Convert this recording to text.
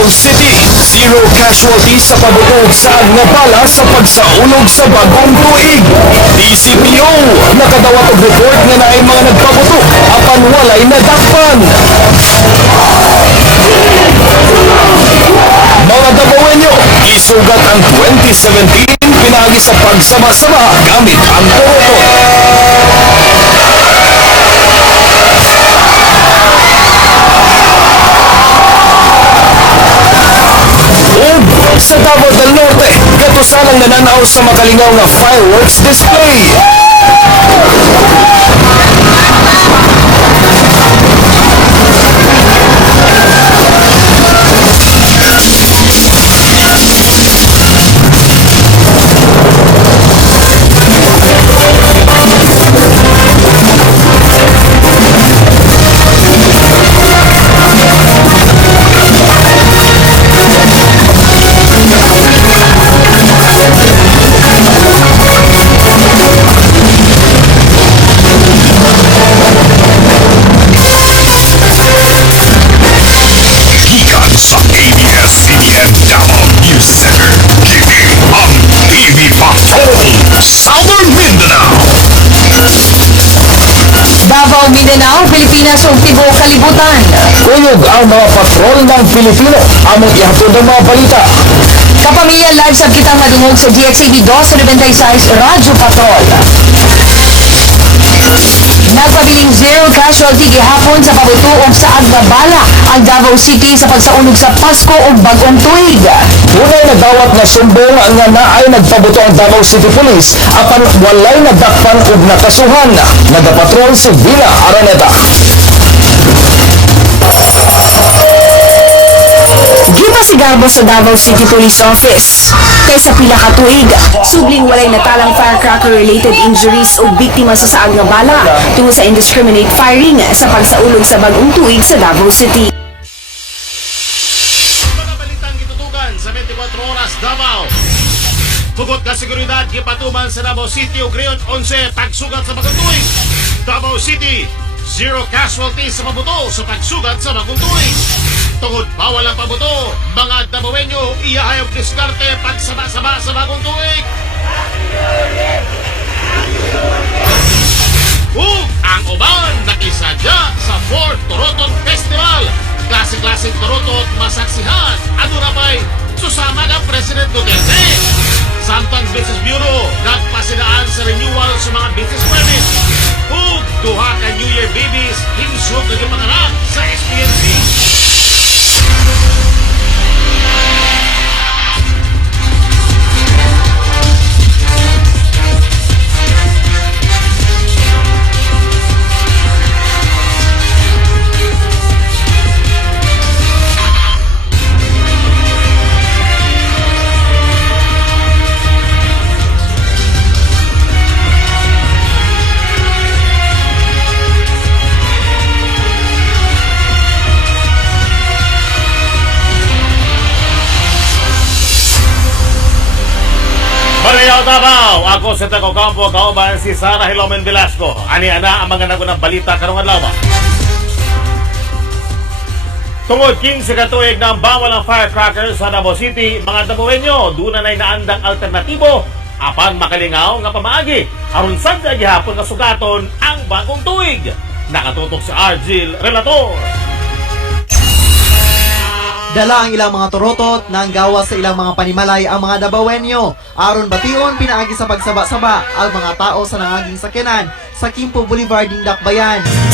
Davao City, zero casualties sa pabutog sa Agnabala sa pagsaulog sa bagong tuig. DCPO, nakadawat og report nga naay mga nagpabutok apan walay nadakpan. Mga Davaoenyo, isugat ang 2017 pinaagi sa pagsama-sama gamit ang Torotot. Sa Davao del Norte, katusanang nananaw sa makalingaw nga fireworks display. Davao, Mindanao, Pilipinas ug tibuok kalibutan. Kuyog ang mga patrol ng Pilipino among ihatod ang mga balita. Kapamilya live sa kitang madungog sa GXAB 296 Radyo Patrol. Nagpabiling zero casualty gihapon sa pabutuog sa Agnabala ang Davao City sa pagsaulog sa Pasko ug bagong tuig. Dunay nagdawat nga sumbong nga naay nagpabuto ang Davao City Police apan walay nadakpan ug nakasuhan. Nagapatrol si Villa Araneta. Gipasigarbo sa Davao City Police Office. Kaysa pila ka tuig, subling walay natalang firecracker-related injuries o biktima sa saag nga bala tungod sa indiscriminate firing sa pagsaulog sa bagong tuig sa Davao City. Mga balitang gitutugan sa 24 oras Davao. Hugot ka seguridad gipatuman sa Davao City ug Reon 11 pagsugat sa bagong tuig. Davao City, zero casualties sa pabuto sa pagsugat sa bagong tuig. Tungod bawal ang pabuto, mga Davaoenyo iyahayog diskarte pagsaba-saba sa bagong tuig. Ug ang uban nakisadya sa 4th Torotot Festival. Klase-klaseng Torotot masaksihan. Ano na ba'y susama ng President Duterte? Samtang Business Bureau nagpasidaan sa renewal sa mga business permit. Ug duha ka New Year babies hinsog nagipanganak sa SPNC. Balayaw Davao, ako sa Taco Campo, kauban si Sara Hilomen Velasco. Ani ana ang mga nagunang balita karong adlaw. Tungod 15 ka tuig ng bawal ang firecrackers sa Davao City, mga Davaoenyo duna nay naandang alternatibo apan makalingaw nga pamaagi aron sagda gihapon nga sugaton ang bagong tuig. Nakatutok si Argil Relator. Dala ang ilang mga torotot nang gawas sa ilang mga panimalay ang mga Davaoenyo. Aron bation pinaagi sa pagsaba-saba ang mga tao sa nangaging sakyanan sa Quimpo Boulevard, Dakbayan.